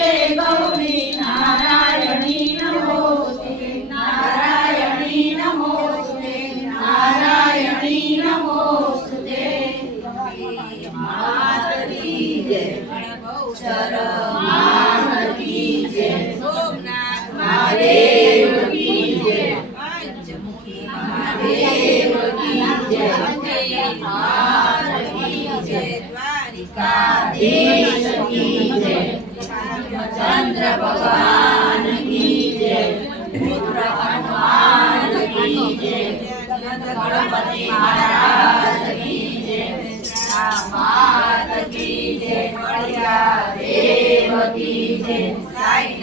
नमोस्तुते गौरी नारायणी नमोस्तुते नारायणी नमोस्तुते नारायणी नमोस्तुते मात की जय गणगौचर मात की जय सोमनाथ महादेव की जय पंचमुखी महादेव की जय मात की जय द्वारिकाधीश की जय रामचंद्र भगवान की जय रुद्र हनुमान की जय गणपति महाराज की जय मात की जय देव की जय साईं